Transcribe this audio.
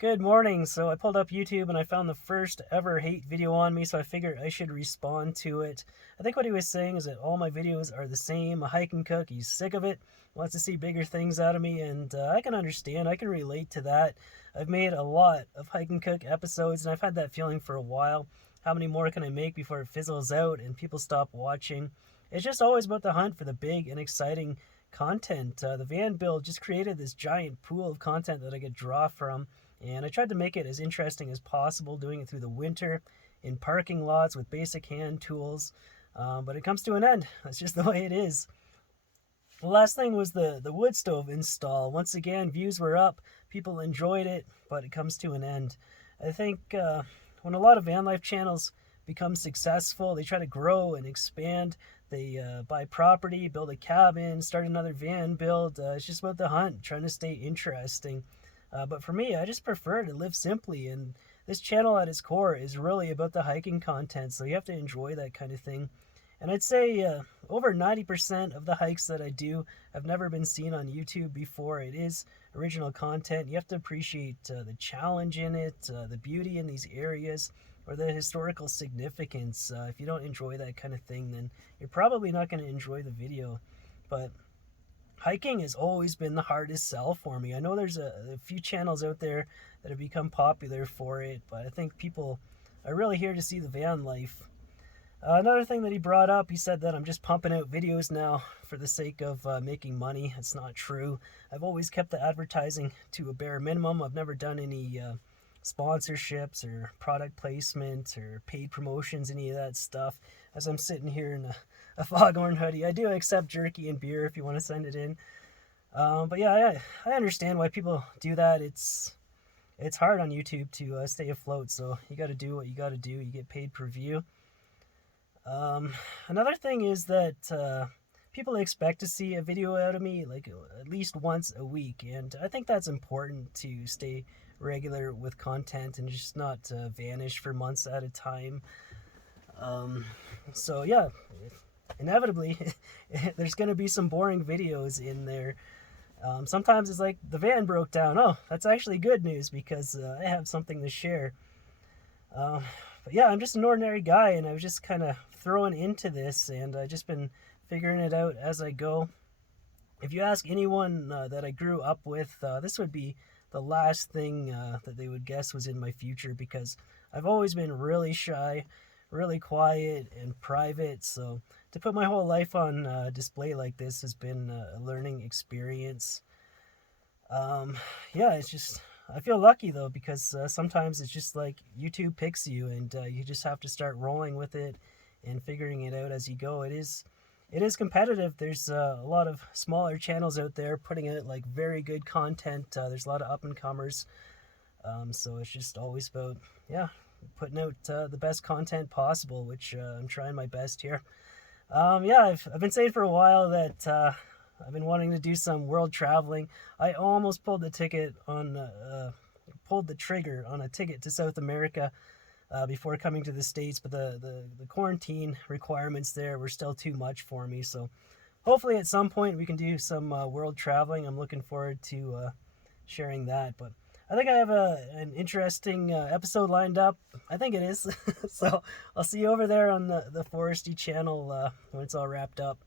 Good morning. So I pulled up YouTube and I found the first ever hate video on me, so I figured I should respond to it. I think what he was saying is that all my videos are the same. A hike and cook, he's sick of it, wants to see bigger things out of me, and I can understand, I can relate to that. I've made a lot of hike and cook episodes, and I've had that feeling for a while. How many more can I make before it fizzles out and people stop watching? It's just always about the hunt for the big and exciting content. The van build just created this giant pool of content that I could draw from, and I tried to make it as interesting as possible, doing it through the winter in parking lots with basic hand tools. But it comes to an end. That's just the way it is. The last thing was the wood stove install. Once again, views were up, people enjoyed it, but it comes to an end. I think when a lot of van life channels become successful, they try to grow and expand. They buy property, build a cabin, start another van build. It's just about the hunt, trying to stay interesting. But for me, I just prefer to live simply, and this channel at its core is really about the hiking content, so you have to enjoy that kind of thing. And I'd say over 90% of the hikes that I do have never been seen on YouTube before. It is original content. You have to appreciate the challenge in it, the beauty in these areas, or the historical significance. If you don't enjoy that kind of thing, then you're probably not going to enjoy the video. But hiking has always been the hardest sell for me. I know there's a few channels out there that have become popular for it, but I think people are really here to see the van life. Another thing that he brought up, he said that I'm just pumping out videos now for the sake of making money. It's not true. I've always kept the advertising to a bare minimum. I've never done any sponsorships or product placement or paid promotions, any of that stuff. As I'm sitting here in a foghorn hoodie, I do accept jerky and beer if you want to send it in. But yeah, I understand why people do that. It's hard on YouTube to stay afloat, so you got to do what you got to do. You get paid per view. Another thing is that people expect to see a video out of me like at least once a week, and I think that's important to stay regular with content and just not vanish for months at a time. So yeah, inevitably there's going to be some boring videos in there. Sometimes it's like the van broke down. Oh, that's actually good news because I have something to share. Um, but yeah, I'm just an ordinary guy, and I was just kind of thrown into this, and I've just been figuring it out as I go. If you ask anyone that I grew up with, this would be the last thing that they would guess was in my future, because I've always been really shy, really quiet, and private. So to put my whole life on display like this has been a learning experience. Um, yeah, it's just I feel lucky though, because sometimes it's just like YouTube picks you, and you just have to start rolling with it and figuring it out as you go. It is competitive. There's a lot of smaller channels out there putting out like very good content. There's a lot of up and comers, so it's just always about yeah putting out the best content possible, which I'm trying my best here. Yeah, I've been saying for a while that I've been wanting to do some world traveling. I almost pulled the trigger on a ticket to South America before coming to the States, but the quarantine requirements there were still too much for me. So hopefully at some point we can do some world traveling. I'm looking forward to sharing that. But I think I have an interesting episode lined up. I think it is. So I'll see you over there on the Foresty channel when it's all wrapped up.